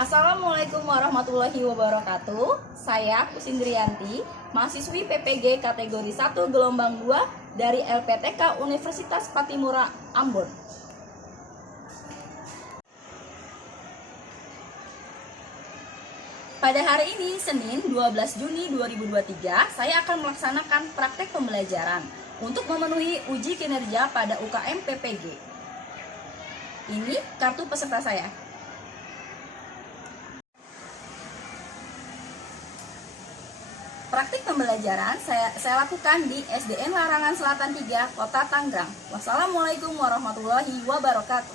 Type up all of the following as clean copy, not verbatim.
Assalamualaikum warahmatullahi wabarakatuh. Saya Kusindrianti, mahasiswi PPG kategori 1 gelombang 2 dari LPTK Universitas Patimura, Ambon. Pada hari ini, Senin 12 Juni 2023, saya akan melaksanakan praktek pembelajaran untuk memenuhi uji kinerja pada UKM PPG. Ini kartu peserta saya. Praktik pembelajaran saya lakukan di SDN Larangan Selatan 3, Kota Tangerang. Wassalamualaikum warahmatullahi wabarakatuh.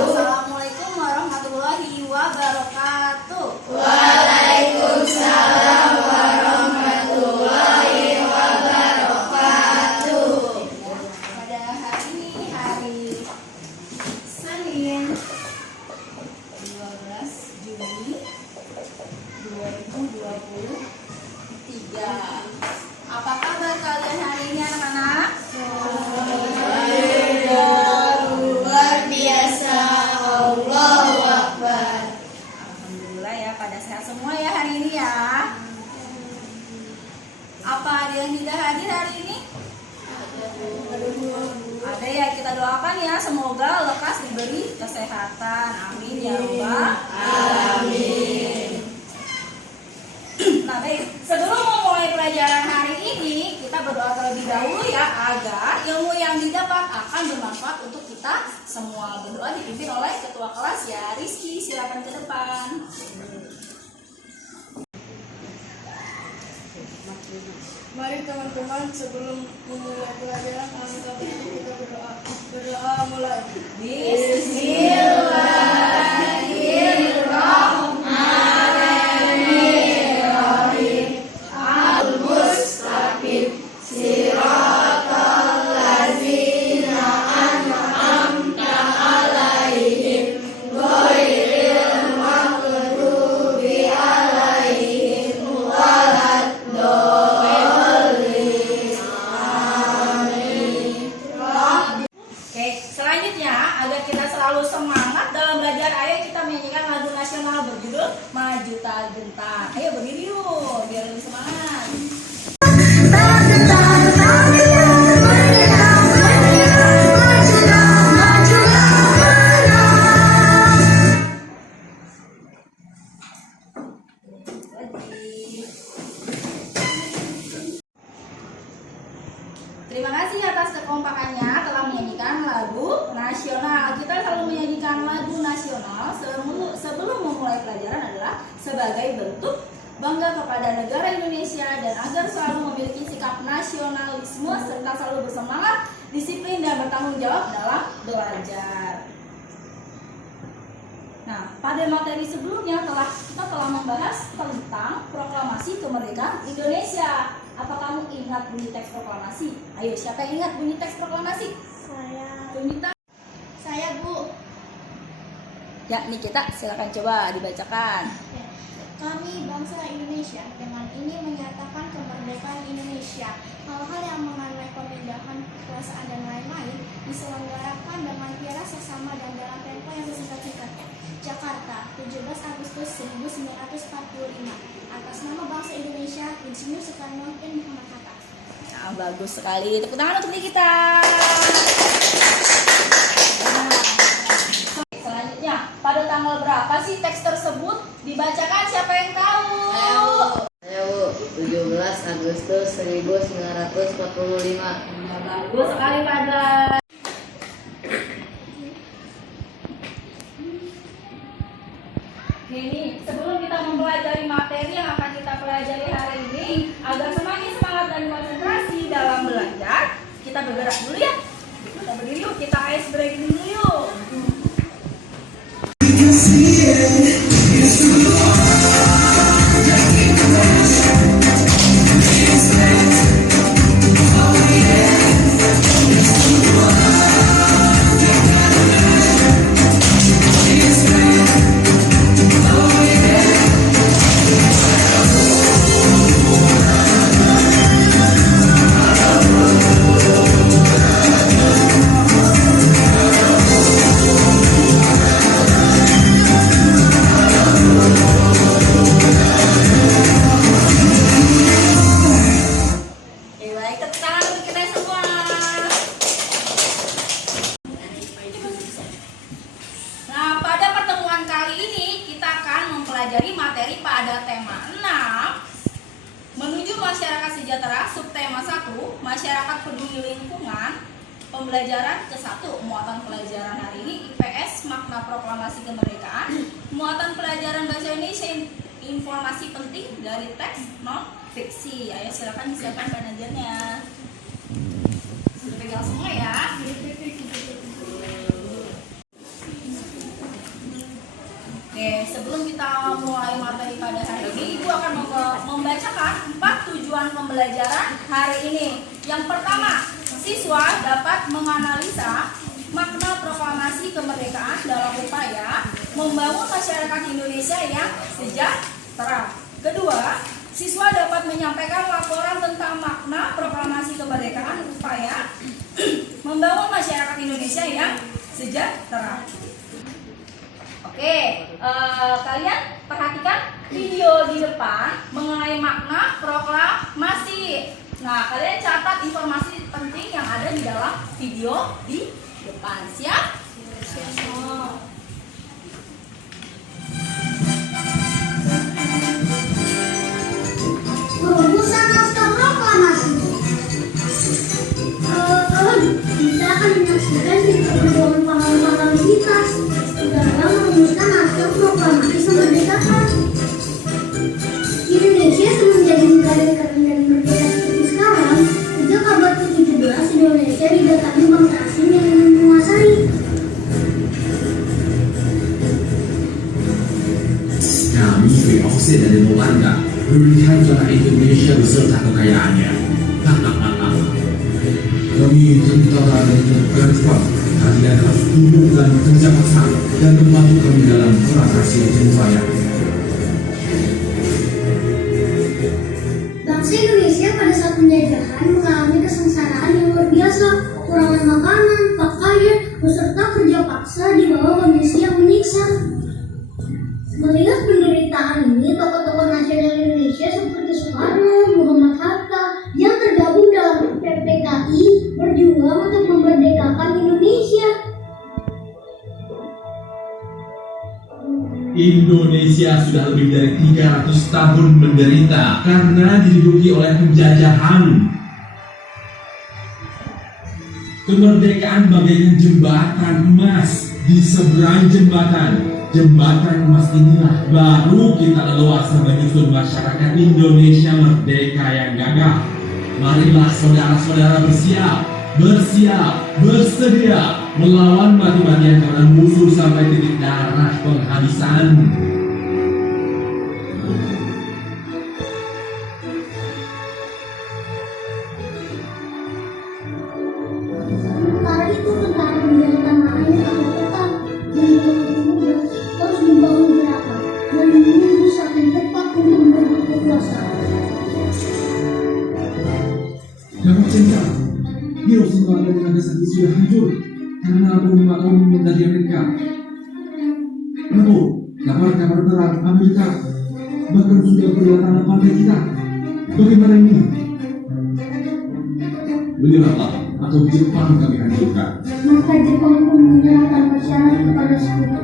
Assalamualaikum warahmatullahi wabarakatuh. Waalaikumsalam warahmatullahi wabarakatuh. Pada hari ini, hari Senin 12 Juni 2023. Apa kabar kalian hari ini, anak-anak? Luar biasa, Allahu Akbar. Alhamdulillah ya, pada sehat semua ya hari ini ya. Apa ada yang tidak hadir hari ini? Ada ya, kita doakan ya, semoga lekas diberi kesehatan. Amin ya Rabbal Amin. Nah baik, sebelum memulai pelajaran hari ini, kita berdoa terlebih dahulu ya, agar ilmu yang didapat akan bermanfaat untuk kita semua. Berdoa dipimpin oleh ketua kelas ya, Rizky, silakan ke depan. Mari teman-teman, sebelum memulai pelajaran, alangkah baiknya kita berdoa. Berdoa mulai. Bismillahirrahmanirrahim. Al-Mustaqim. Siratal ladzina an'amta 'alaihim ghairil maghdubi 'alaihim waladdallin. Amin. Oke, selanjutnya agar kita selalu semangat dalam belajar, ayo kita menyanyikan lagu nasional berjudul Majuta Gentar. Ayo berdiri yuk, biar lebih semangat. Terima kasih atas kekompakannya telah menyanyikan lagu nasional. Kita selalu menyanyikan lagu nasional sebelum memulai pelajaran adalah sebagai bentuk bangga kepada negara Indonesia dan agar selalu memiliki sikap nasionalisme serta selalu bersemangat, disiplin dan bertanggung jawab dalam belajar. Nah, pada materi sebelumnya kita telah membahas tentang proklamasi kemerdekaan Indonesia. Apa kamu ingat bunyi teks proklamasi? Ayo, siapa yang ingat bunyi teks proklamasi? Saya, Bu. Ya, Nikita, silakan coba dibacakan. Kami bangsa Indonesia dengan ini menyatakan kemerdekaan Indonesia. Hal-hal yang mengenai pemindahan kekuasaan dan lain-lain diselenggarakan dengan tiara seksama dan dalam tempo yang sesingkat-singkatnya. Jakarta, 17 Agustus 1945. Atas nama bangsa Indonesia, Insinyur Soekarno dan Muhammad Hatta. Nah, bagus sekali. Tepuk tangan untuk Nikita. Selanjutnya, pada tanggal berapa sih teks tersebut dibacakan? Siapa yang tahu? Saya Bu, 17 Agustus 1945. Ya, bagus sekali pada. Ini sebelum kita mempelajari materi yang akan kita pelajari hari ini, agar semakin semangat dan konsentrasi dalam belajar, kita bergerak dulu ya. Kita berdiri yuk, kita ice breaking dulu yuk. mempelajari materi pada tema 6 menuju masyarakat sejahtera, subtema 1 masyarakat peduli lingkungan. Pembelajaran ke-1, muatan pelajaran hari ini IPS makna proklamasi kemerdekaan. Muatan pelajaran bahasa Indonesia, informasi penting dari teks non fiksi. Ayo silakan disiapkan pengajarnya. Sudah pegang semua ya. Oke, sebelum kita mulai materi pada hari ini, Ibu akan membacakan 4 tujuan pembelajaran hari ini. Yang pertama, siswa dapat menganalisa makna proklamasi kemerdekaan dalam upaya membangun masyarakat Indonesia yang sejahtera. Kedua, siswa dapat menyampaikan laporan tentang makna proklamasi kemerdekaan upaya membangun masyarakat Indonesia yang sejahtera. Oke, kalian perhatikan video di depan mengenai makna proklamasi. Nah, kalian catat informasi penting yang ada di dalam video di depan. Siap? Siap. Perumusan naskah proklamasi. Kita akan menyaksikan perjuangan pahlawan-pahlawan kita dalam merumuskan naskah proklamasi kemerdekaan. Indonesia semenjadi negara dan merdeka seperti sekarang, sejak abad ke-17 Indonesia didatangi bangsa asing yang ingin menguasai. Kami VOC dari Belanda melihat tanah Indonesia beserta kekayaannya. Kami tentara dan Afghanistan, kalian harus tunduk dan bekerja paksa dan membantu kami dalam perang Asia Tenggara. Bangsa Indonesia pada saat penjajahan mengalami kesengsaraan yang luar biasa, kekurangan makanan, pakaian, beserta kerja paksa di bawah kondisi yang menyiksa. Melihat penderitaan ini, tokoh-tokoh nasional Indonesia seperti Soekarno, Muhammad Hatta yang tergabung dalam PPKI berjuang untuk memerdekakan Indonesia. Indonesia sudah lebih dari 300 tahun menderita karena diduduki oleh penjajahan. Kemerdekaan bagaikan jembatan emas di seberang jembatan. Jembatan emas inilah baru kita leluasa menyusun masyarakat Indonesia merdeka yang gagah. Marilah saudara-saudara bersedia melawan mati-matian karena musuh sampai titik darah penghabisan. Sementara itu tentara membela tanah air ketakutan dan terus membangun gerakan dan menunggu saat yang tepat untuk merebut kekuasaan. Dapat Jenderal, Hiroshima dan Nagasaki sudah hancur karena bom 5 atom dari Amerika. Lalu, kabar-kabar perang Amerika bahkan sudah berdatangan pantai kita. Bagaimana ini? Menyerahlah atau Jepang kami hancurkan. Maka Jepang pun menyerahkan masyarakat kepada sekutu.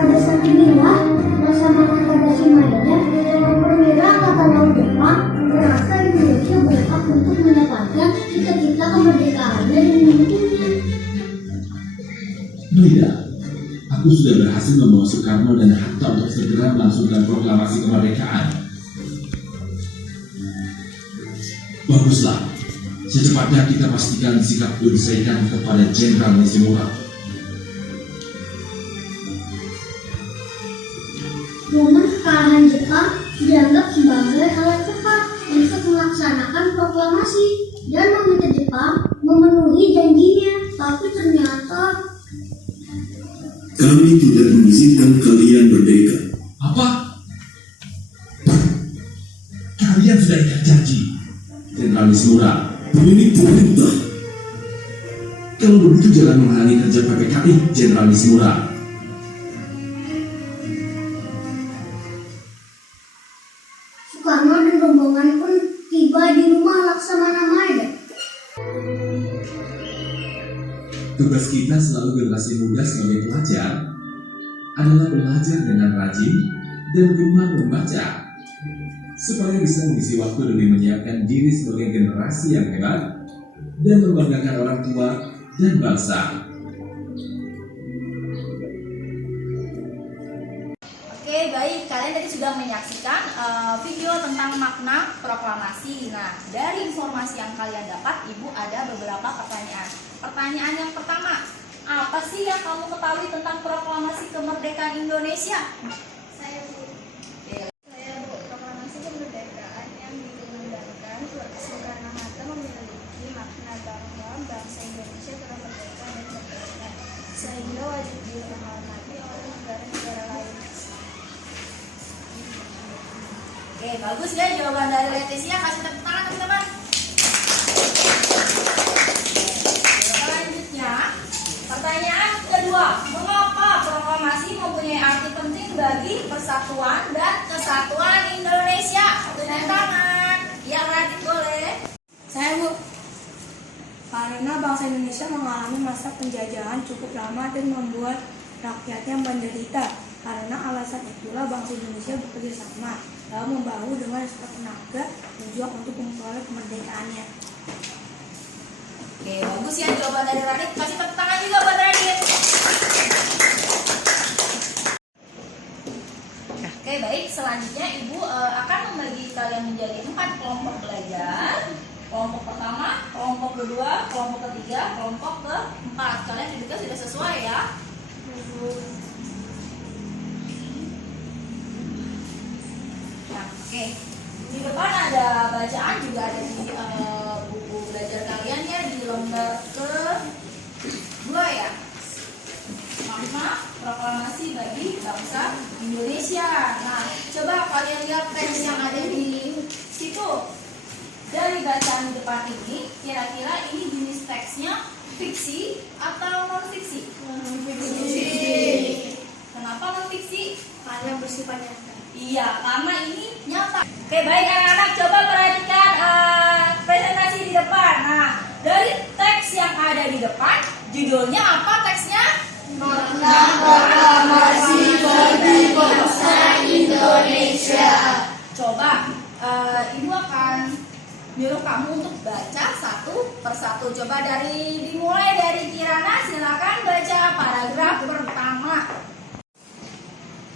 Pada saat inilah bersama Nagasaki Maeda, yang perwira Angkatan Laut Jepang merasa Indonesia berhak untuk mendapatkan cita-cita kemerdekaannya dan mendukungnya. Tidak, aku sudah berhasil membawa Soekarno dan Hatta untuk segera melangsungkan proklamasi kemerdekaan. Baguslah, secepatnya kita pastikan sikap Unseikan kepada Jenderal Nishimura. Momen kekalahan Jepang dianggap sebagai hal yang tepat untuk melaksanakan proklamasi dan meminta Jepang memenuhi janjinya, tapi ternyata kami tidak mengizinkan kalian merdeka. Apa? Kalian sudah ikat janji, Jenderal Nishimura. Ini perintah. Kalau begitu jangan menghalangi kerja PPKI, Jenderal Nishimura. Soekarno dan rombongan pun tiba di rumah Laksamana Maeda. Tugas kita selalu generasi muda sebagai pelajar adalah belajar dengan rajin dan gemar membaca supaya bisa mengisi waktu demi menyiapkan diri sebagai generasi yang hebat dan membanggakan orang tua dan bangsa. Oke, baik. Kalian tadi sudah menyaksikan video tentang makna proklamasi. Nah, dari informasi yang kalian dapat, Ibu ada beberapa pertanyaan. Pertanyaan yang pertama, apa sih yang kamu ketahui tentang proklamasi kemerdekaan Indonesia? Saya Bu. Proklamasi kemerdekaan yang dikumandangkan Soekarno-Hatta memiliki makna bahwa bangsa Indonesia telah merdeka dan berdaulat, sehingga wajib dihormati oleh negara-negara lain. Oke, bagus ya jawaban dari Leticia. Kasih tepuk tangan teman-teman. Selanjutnya, pertanyaan kedua, mengapa proklamasi mempunyai arti penting bagi persatuan dan kesatuan Indonesia? Dengan tangan. Yang Radit boleh. Saya Bu. Karena bangsa Indonesia mengalami masa penjajahan cukup lama dan membuat rakyatnya menderita. Karena alasan itulah bangsa Indonesia bekerja sama dalam membahu dengan sekuat tenaga berjuang untuk memperoleh kemerdekaannya. Oke, bagus ya jawaban dari Radit. Kasih tepuk tangan juga buat Radit. Oke, baik. Selanjutnya Ibu akan membagi kalian menjadi 4 kelompok belajar. Kelompok pertama, kelompok kedua, kelompok ketiga, kelompok keempat. Kalian duduknya sudah sesuai ya? Nah, oke. Di depan ada bacaan, juga ada di buku belajar kalian ya, di lembar ke-2 ya. Makna proklamasi bagi bangsa Indonesia. Nah, coba kalian lihat teks yang ada di situ. Dari bacaan di depan ini, kira-kira ini jenis teksnya fiksi atau non fiksi? Fiksi. Kenapa non fiksi? Karena bersifat nyata. Iya, karena ini nyata. Oke, baik anak-anak, coba perhatikan presentasi di depan. Nah, dari teks yang ada di depan, judulnya apa teksnya? Makna proklamasi bagi bangsa Indonesia. Coba, Ibu akan nyuruh kamu untuk baca satu persatu. Coba dimulai dari Kirana, silakan baca paragraf pertama.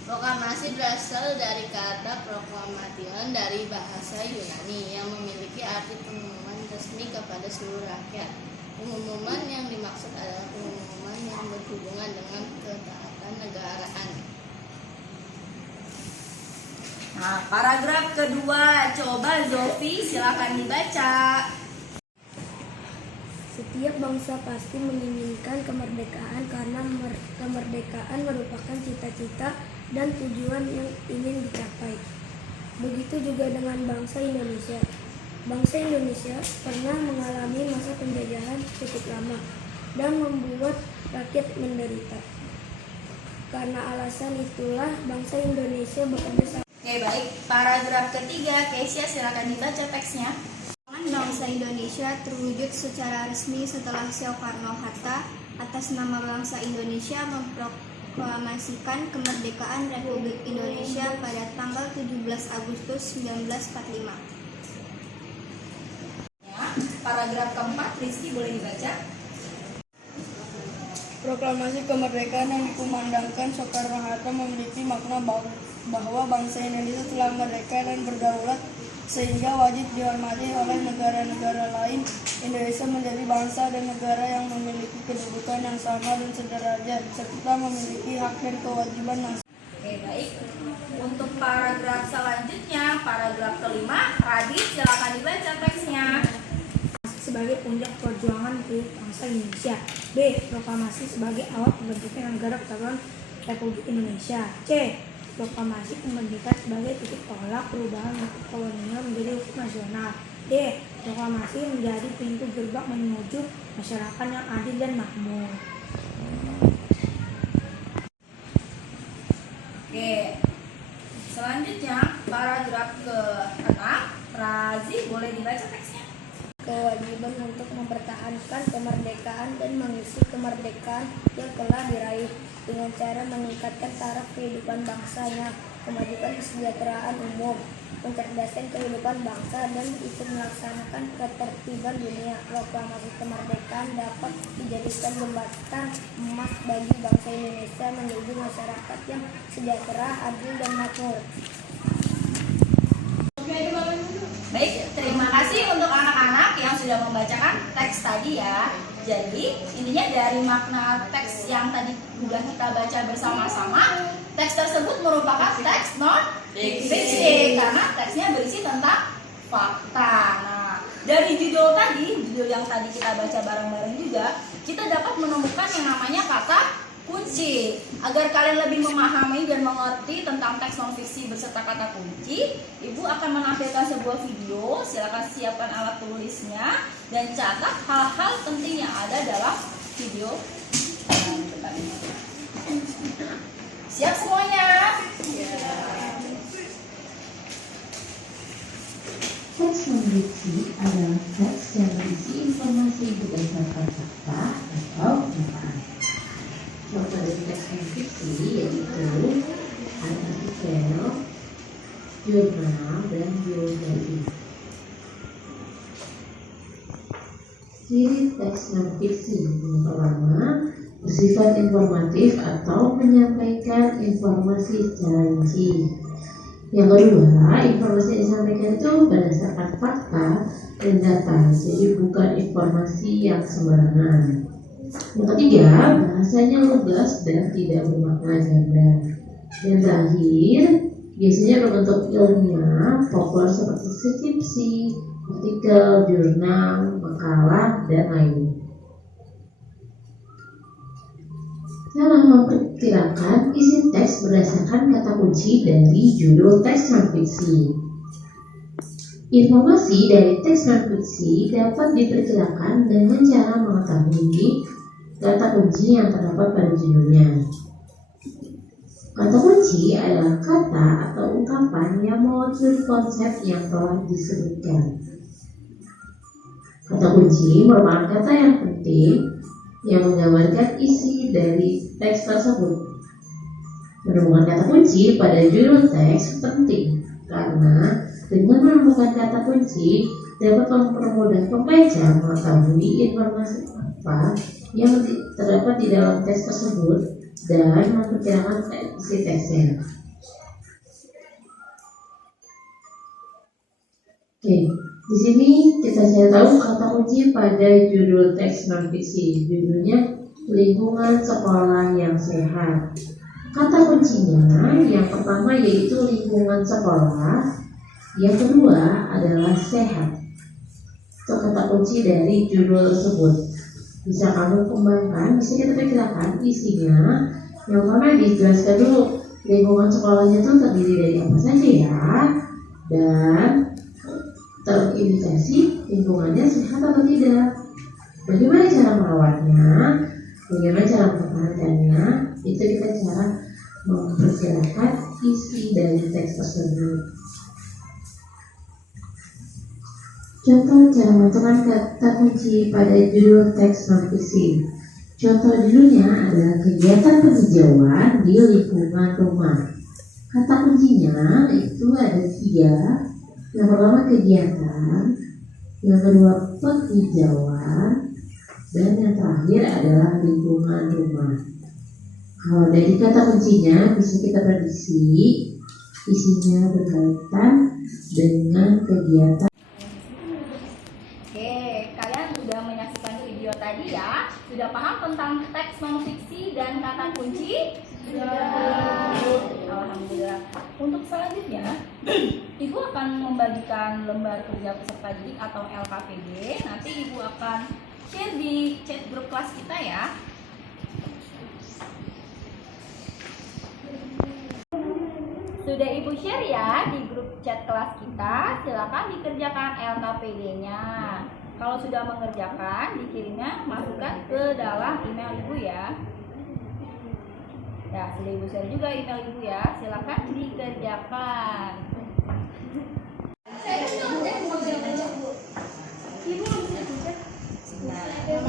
Proklamasi berasal dari kata proklamation dari bahasa Yunani yang memiliki arti pengumuman resmi kepada seluruh rakyat. Pengumuman yang dimaksud adalah pengumuman yang berhubungan dengan ketatanegaraan. Nah, paragraf kedua, coba Zofi silakan dibaca. Setiap bangsa pasti menginginkan kemerdekaan karena kemerdekaan merupakan cita-cita dan tujuan yang ingin dicapai. Begitu juga dengan bangsa Indonesia. Bangsa Indonesia pernah mengalami masa penjajahan cukup lama dan membuat rakyat menderita. Karena alasan itulah bangsa Indonesia bekerja sama. Oke, baik. Paragraf ketiga, Keisha silakan dibaca teksnya. Bangsa Indonesia terwujud secara resmi setelah Soekarno-Hatta atas nama bangsa Indonesia memproklamasikan kemerdekaan Republik Indonesia pada tanggal 17 Agustus 1945. Ya, paragraf keempat, Rizky boleh dibaca. Proklamasi kemerdekaan yang dikumandangkan Soekarno-Hatta memiliki makna bahwa bangsa Indonesia telah merdeka dan berdaulat, sehingga wajib dihormati oleh negara-negara lain. Indonesia menjadi bangsa dan negara yang memiliki kedudukan yang sama dan sederajat, serta memiliki hak dan kewajiban yang sama. Oke, baik. Untuk paragraf selanjutnya, paragraf kelima, Radit silakan dibaca teksnya. Sebagai puncak perjuangan untuk bangsa Indonesia. B. Proklamasi sebagai awal pembentukan negara kesatuan Republik Indonesia. C. Proklamasi kemerdekaan sebagai titik tolak perubahan hukum kolonial menjadi hukum nasional. D. Proklamasi menjadi pintu gerbang menuju masyarakat yang adil dan makmur. Oke. Selanjutnya, paragraf ke-6, Razi boleh dibaca teksnya. Kewajiban untuk mempertahankan merayakan kemerdekaan dan mengisi kemerdekaan yang telah diraih dengan cara meningkatkan taraf kehidupan bangsanya, memajukan kesejahteraan umum, mencerdaskan kehidupan bangsa, dan ikut melaksanakan ketertiban dunia. Proklamasi kemerdekaan dapat dijadikan jembatan emas bagi bangsa Indonesia menuju masyarakat yang sejahtera, adil, dan makmur. Baik, terima kasih untuk anak-anak yang sudah membacakan teks tadi ya. Jadi intinya dari makna teks yang tadi sudah kita baca bersama-sama, teks tersebut merupakan teks non fiksi karena teksnya berisi tentang fakta. Nah, dari judul yang tadi kita baca bareng-bareng juga, kita dapat menemukan yang namanya kata kunci. Agar kalian lebih memahami dan mengerti tentang teks non fiksi beserta kata kunci, Ibu akan menampilkan sebuah video. Silakan siapkan alat tulisnya dan catat hal-hal penting yang ada dalam video. Siap semuanya? Teks non-fiksi adalah teks yang berisi informasi berdasarkan fakta atau kenyataan. Contoh dari teks non-fiksi yaitu artikel, jurnal, dan biografi. Ciri teks non-fiksi yang pertama, bersifat informatif atau menyampaikan informasi secara rinci. Yang kedua, informasi yang disampaikan itu berdasarkan fakta dan data, jadi bukan informasi yang sembarangan. Yang ketiga, bahasanya lugas dan tidak bermakna ganda. Yang terakhir, biasanya berbentuk ilmiah, populer seperti skripsi, artikel, jurnal, makalah, dan lainnya. Dalam memperkirakan isi teks berdasarkan kata kunci dari judul teks non-fiksi. Informasi dari teks non-fiksi dapat diperkirakan dengan cara mengetahui kata kunci yang terdapat pada judulnya. Kata kunci adalah kata atau ungkapan yang mewakili konsep yang telah disebutkan. Kata kunci merupakan kata yang penting yang menggambarkan isi dari teks tersebut. Menemukan kata kunci pada judul teks penting karena dengan menemukan kata kunci dapat mempermudah pembaca mengetahui informasi apa yang terdapat di dalam teks tersebut dan memperkirakan isi teksnya. Oke, di sini kita cari tahu kata kunci pada judul teks non-fiksi. Judulnya lingkungan sekolah yang sehat. Kata kuncinya yang pertama yaitu lingkungan sekolah, yang kedua adalah sehat. Itu kata kunci dari judul tersebut. Bisa kamu kembangkan, bisa kita perkirakan isinya. Yang pertama dijelaskan dulu lingkungan sekolahnya itu terdiri dari apa saja ya, dan terindikasi lingkungannya sehat atau tidak. Bagaimana cara merawatnya, bagaimana cara mempertahankannya, itu kita cara memperkirakan isi dari teks tersebut. Contoh cara menentukan kata kunci pada judul teks non-fiksi. Contoh judulnya adalah kegiatan penghijauan di lingkungan rumah. Kata kuncinya itu ada 3. Yang pertama kegiatan, yang kedua penghijauan, dan yang terakhir adalah lingkungan rumah. Kalau dari kata kuncinya bisa kita prediksi isinya berkaitan dengan kegiatan. Oke, kalian sudah menyaksikan video tadi ya? Sudah paham tentang teks non-fiksi dan kata kunci? Sudah. Alhamdulillah. Untuk selanjutnya, Ibu akan membagikan lembar kerja peserta didik atau LKPD. Nanti Ibu akan share di chat grup kelas kita ya. Sudah Ibu share ya di grup chat kelas kita. Silakan dikerjakan LKPD-nya. Kalau sudah mengerjakan, dikirimnya masukkan ke dalam email Ibu ya. Ya, sudah Ibu share juga email Ibu ya. Silakan dikerjakan. Ibu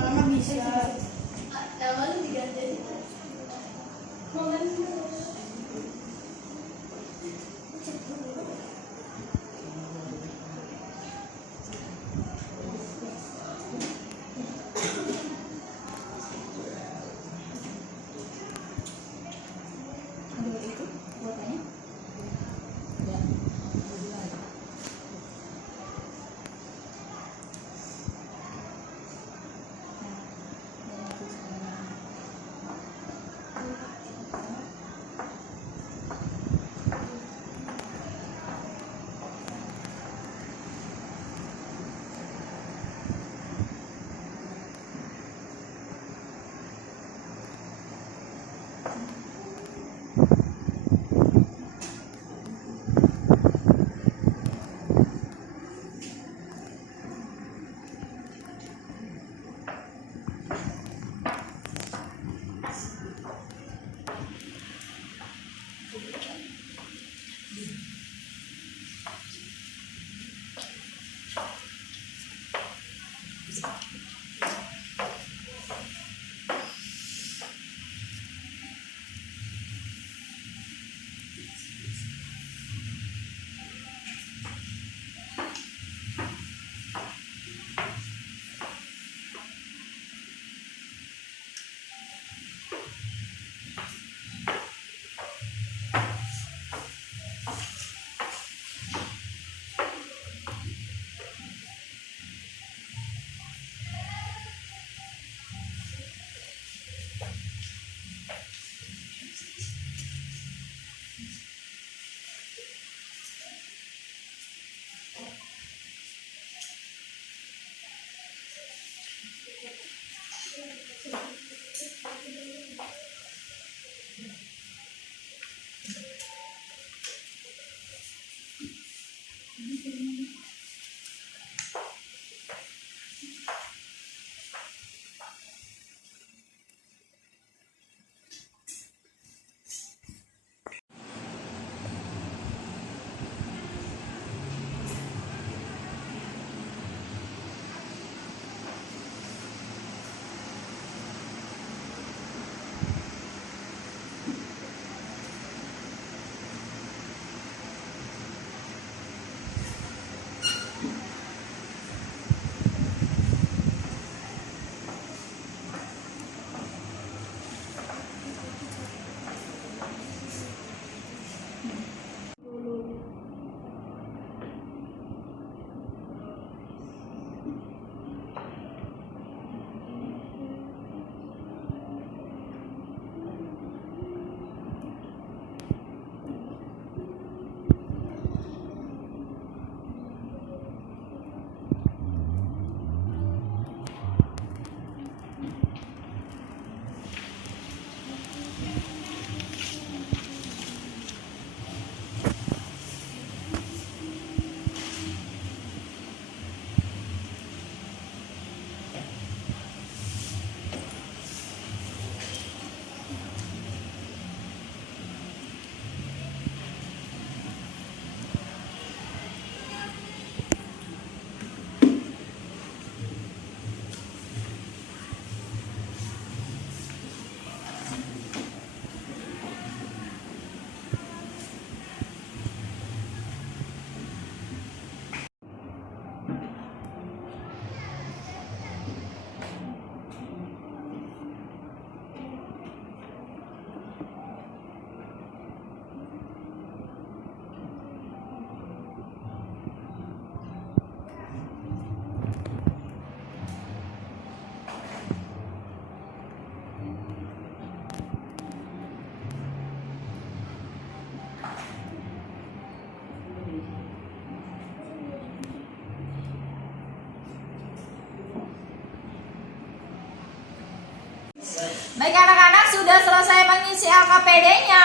Baik anak-anak, sudah selesai mengisi LKPD-nya?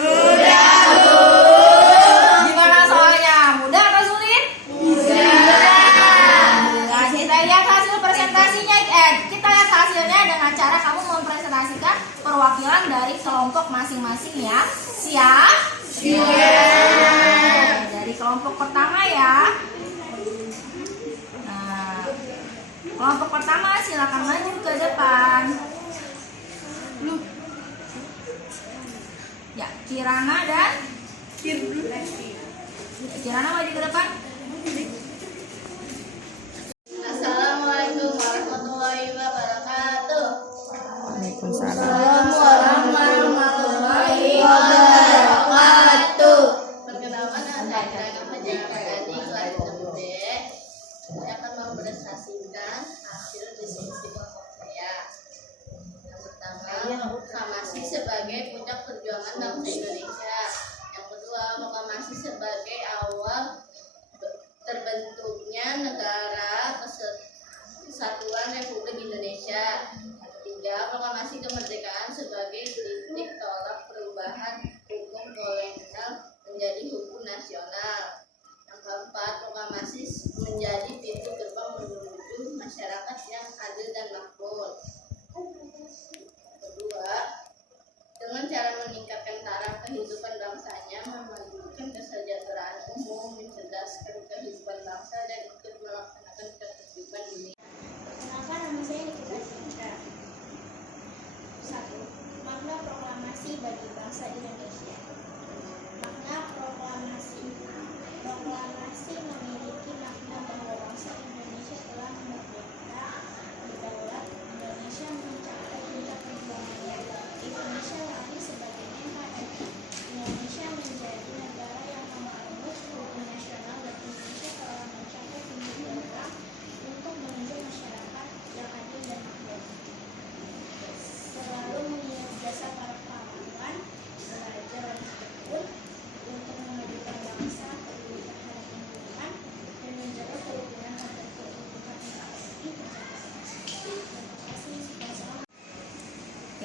Sudah, Bu. Gimana soalnya? Mudah atau sulit? Mudah. Nah, kita lihat hasil presentasinya. Kita lihat hasilnya dengan cara kamu mempresentasikan perwakilan dari kelompok masing-masing ya. Siap? Siap. Dari kelompok pertama ya. Nah, kelompok pertama silakan maju ke depan. Ya, Kirana dan Kirana maju ke depan. Assalamualaikum warahmatullahi wabarakatuh. Waalaikumsalam warahmatullahi wabarakatuh. Perkenalkan, saya Kirana Fajar di kelas 6B. Saya akan mempresentasikan hasil diskusi kelompok saya. Yang pertama, proklamasi sebagai puncak perjuangan bangsa Indonesia. Yang kedua, proklamasi sebagai awal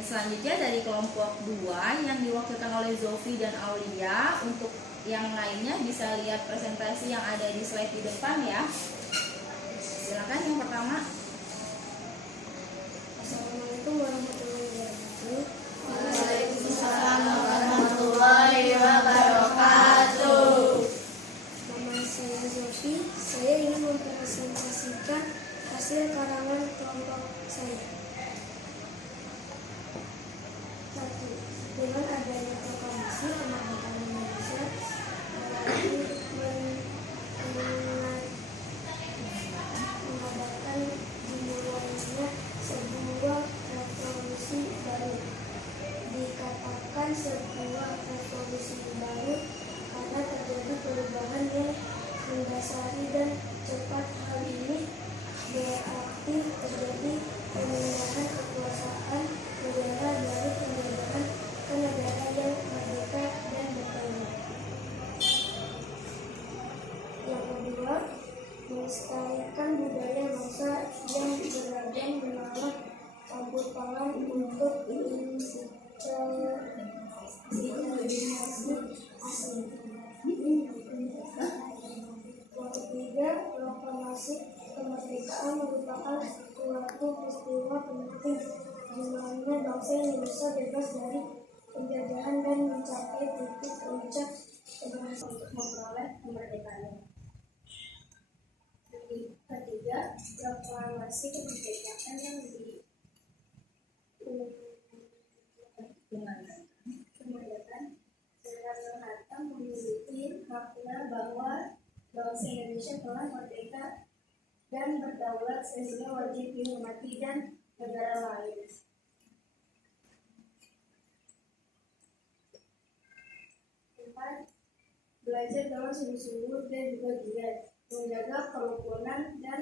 Selanjutnya dari kelompok 2 yang diwakilkan oleh Zofi dan Aulia. Untuk yang lainnya bisa lihat presentasi yang ada di slide di depan ya. Silakan yang pertama. Assalamualaikum warahmatullahi wabarakatuh. Waalaikumsalam warahmatullahi wabarakatuh. Nama saya Zofi. Saya ingin mempresentasikan hasil karangan kelompok saya. 1. Dengan adanya proklamasi kemerdekaan Indonesia, mengadakan dimulainya sebuah revolusi baru. Dikatakan sebuah revolusi baru karena terjadi perubahan yang mendasari dan cepat. Hal ini berarti terjadi pemindahan kekuasaan negara dari penjajahan ke negara yang merdeka dan berdaulat. Yang kedua, melestarikan budaya bangsa yang beragam menolak campur tangan untuk integrasi asing. Yang ketiga, proklamasi kemerdekaan merupakan suatu peristiwa penting di mana bangsa Indonesia bebas dari penjajahan dan mencapai titik puncak keberhasilan untuk memperoleh kemerdekaan. Ketiga, proklamasi kemerdekaan yang kemerdekaan Soekarno-Hatta memiliki makna bahwa bangsa Indonesia telah merdeka dan berdaulat sehingga wajib dihormati dan negara lain. Empat, belajar dengan sungguh-sungguh dan juga giat, menjaga kerukunan dan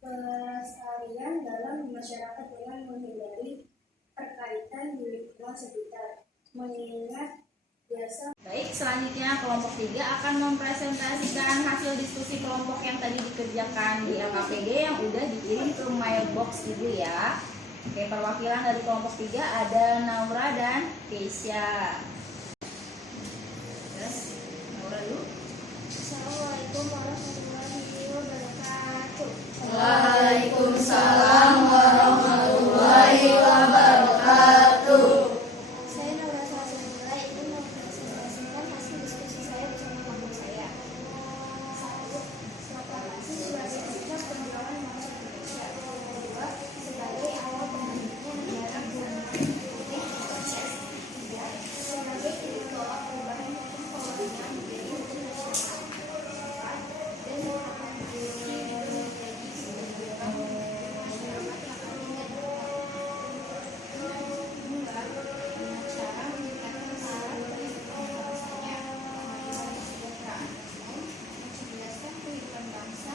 kelestarian dalam masyarakat dengan menghindari perkaitan di lingkungan sekitar, mengingat biasa. Baik, selanjutnya kelompok 3 akan mempresentasikan hasil diskusi kelompok yang tadi dikerjakan di LKPD yang udah dikirim ke mailbox Ibu ya. Oke, perwakilan dari kelompok 3 ada Naura dan Keisha. Yes, Naura dulu. Assalamualaikum warahmatullahi wabarakatuh. Waalaikumsalam warahmatullahi wabarakatuh. Saya Naura Salsabila ingin mempresentasikan hasil diskusi saya bersama kelompok saya. 1. Proklamasi sebagai puncak perjuangan bangsa Indonesia. 2. Sebagai awal pembentuknya negara kesatuan Republik Indonesia. 3. Sebagai titik tolak perubahan hukum kolonial menjadi hukum nasional. 4. Dan merupakan ideologi sebagai masyarakat yang akan dengan cara meningkatkan saraf kehidupan bangsanya, kemajuan kesejahteraan umum, mencerdaskan kehidupan bangsa,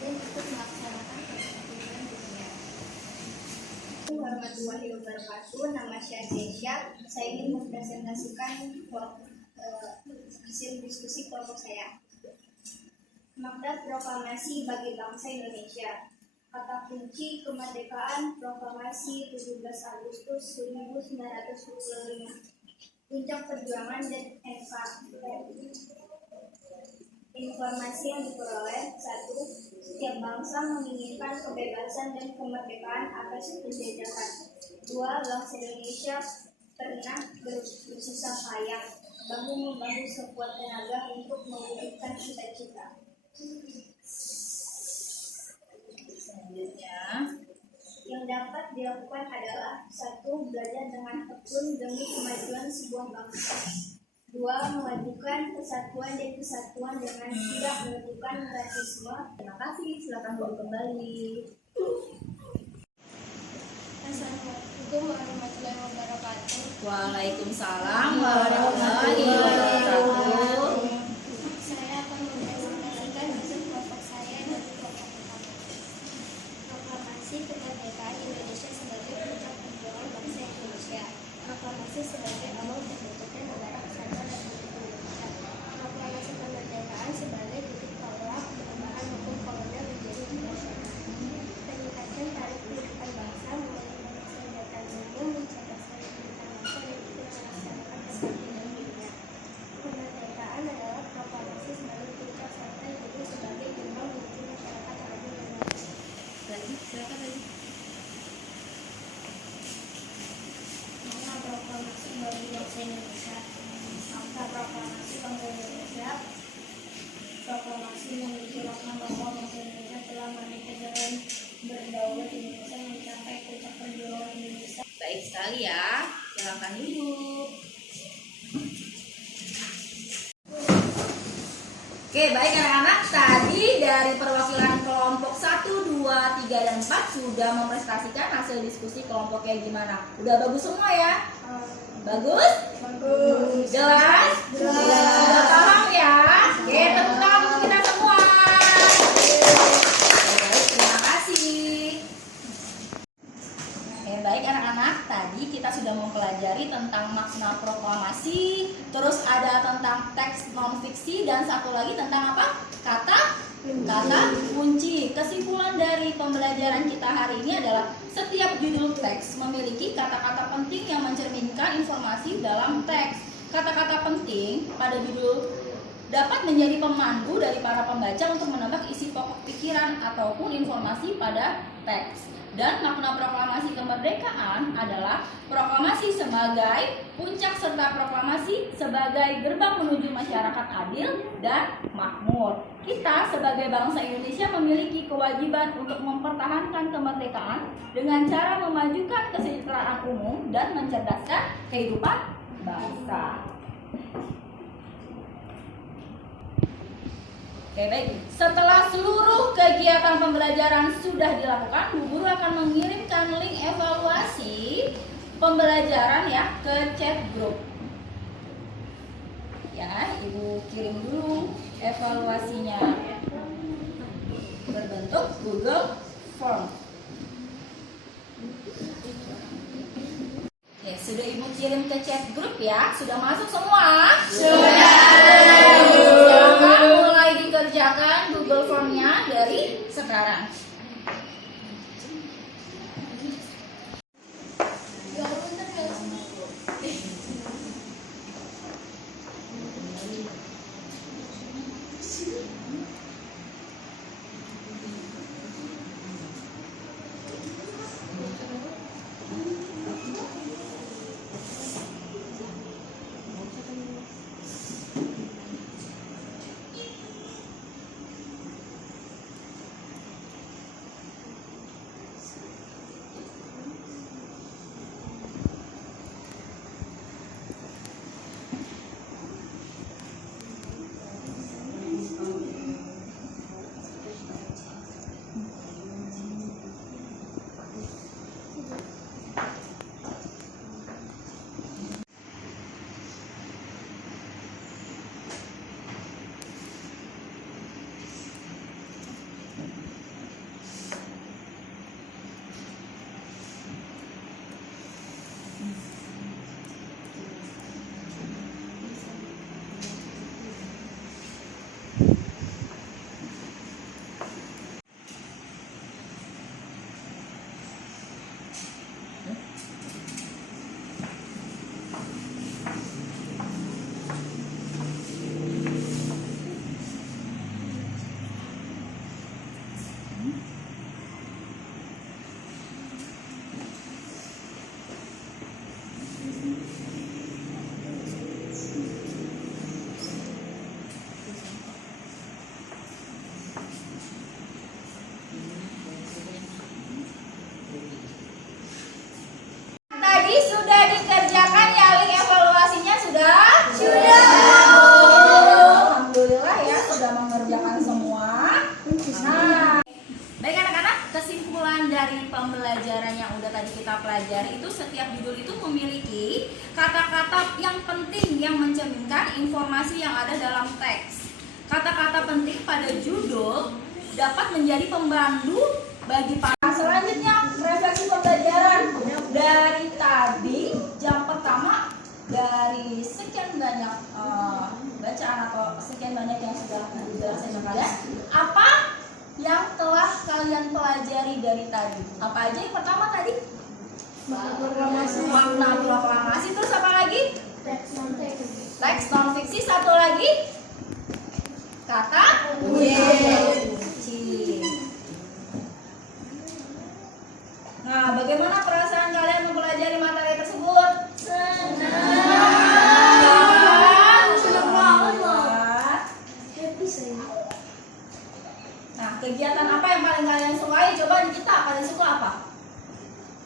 dan ikut melaksanakan persatuan dunia. Warahmatullahi wabarakatuh. Nama saya Keisha. Saya ingin mempresentasikan hasil diskusi kelompok saya. Makna proklamasi bagi bangsa Indonesia. Kata kunci kemerdekaan proklamasi 17 Agustus 1945. Puncak perjuangan dan NKRI. Informasi yang diperoleh. 1. Setiap bangsa menginginkan kebebasan dan kemerdekaan atas penjajahan. 2. Bangsa Indonesia pernah bersusah payah bahu-membahu sekuat tenaga untuk mewujudkan cita-cita. Selanjutnya, Yang dapat dilakukan adalah 1. Belajar dengan tekun demi kemajuan sebuah bangsa. 2. Memajukan persatuan dan kesatuan dengan tidak melakukan rasisme. terima kasih. Silakan duduk kembali. Assalamualaikum warahmatullahi wabarakatuh. Waalaikumsalam warahmatullahi wabarakatuh. Saya akan mempresentasikan hasil kelompok saya dan kelompok pertama. Proklamasi kemerdekaan Indonesia sebagai puncak perjuangan bangsa Indonesia. Proklamasi sebagai awal terbentuknya negara kesatuan Republik Indonesia. Proklamasi kemerdekaan sebagai titik tolak perubahan hukum kolonial menjadi hukum nasional. Peningkatan taraf kehidupan bangsa mulai dari kesejahteraan umum, mencerdaskan Baik sekali ya, silakan duduk. Oke, baik anak-anak, tadi dari perwakilan kelompok 1, 2, 3, dan 4 sudah mempresentasikan hasil diskusi kelompoknya gimana? Udah bagus semua ya? Bagus? Bagus. Jelas? Jelas. Sudah paham ya? Oke, tepuk tangan untuk kita semua. Baik, terima kasih. Oke, baik anak-anak, tadi kita sudah mempelajari tentang makna proklamasi, terus ada tentang teks non fiksi, dan satu lagi tentang apa? Kata kunci. Kesimpulan dari pembelajaran kita hari ini adalah setiap judul teks memiliki kata-kata penting yang mencerminkan informasi dalam teks. Kata-kata penting pada judul dapat menjadi pemandu dari para pembaca untuk menebak isi pokok pikiran ataupun informasi pada teks. Dan makna proklamasi kemerdekaan adalah proklamasi sebagai puncak serta proklamasi sebagai gerbang menuju masyarakat adil dan makmur. Kita sebagai bangsa Indonesia memiliki kewajiban untuk mempertahankan kemerdekaan dengan cara memajukan kesejahteraan umum dan mencerdaskan kehidupan bangsa. Oke, baik. Setelah seluruh kegiatan pembelajaran sudah dilakukan, Bu Guru akan mengirimkan link evaluasi pembelajaran ya ke chat group. Ya, Ibu kirim dulu evaluasinya berbentuk Google Form. Oke, sudah Ibu kirim ke chat group ya? Sudah masuk semua? Sudah. Silakan mulai dikerjakan Google Form-nya dari sekarang. pembelajaran yang udah tadi kita pelajari itu setiap judul itu memiliki kata-kata yang penting yang mencerminkan informasi yang ada dalam teks. Kata-kata penting pada judul dapat menjadi pembantu bagi para. Selanjutnya refleksi pembelajaran dari tadi jam pertama dari sekian banyak bacaan atau sekian banyak yang sudah dijelaskan kalian, apa yang telah kalian pelajari dari tadi? Apa aja yang pertama tadi? Makna proklamasi. Terus apa lagi? Teks non fiksi. Satu lagi? Kata kunci. Nah, bagaimana perasaan kalian mempelajari materi tersebut? Senang banget. Nah, kegiatan apa yang paling kalian sukai? Coba di kita paling suka apa?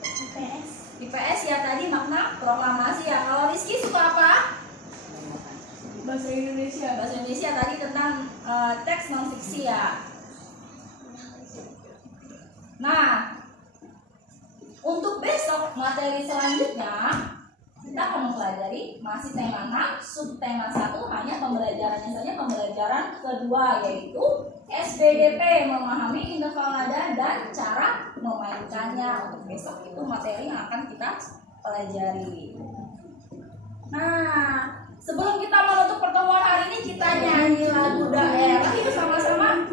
IPS. IPS ya, tadi makna proklamasi ya. Kalau Rizky suka apa? Bahasa Indonesia. Bahasa Indonesia tadi tentang teks non fiksi ya. Nah, untuk besok materi selanjutnya kita akan mempelajari masih tema 6, subtema 1 hanya pembelajarannya saja, pembelajaran kedua yaitu SBDP, memahami interval nada dan cara memainkannya. Untuk besok itu materi yang akan kita pelajari. Nah, sebelum kita menutup pertemuan hari ini, kita nyanyi lagu daerah yuk sama-sama.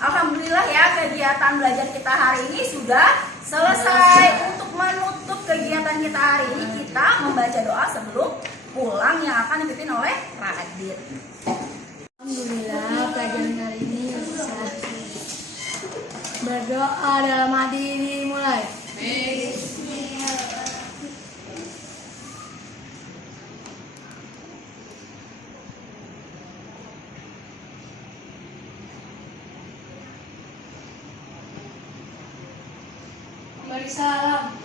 Alhamdulillah ya, kegiatan belajar kita hari ini sudah selesai. Untuk menutup kegiatan kita hari ini, kita membaca doa sebelum pulang yang akan dipimpin oleh Radit. Alhamdulillah pelajaran kali ini bisa. Berdoa dalam hati dimulai. Beri salam.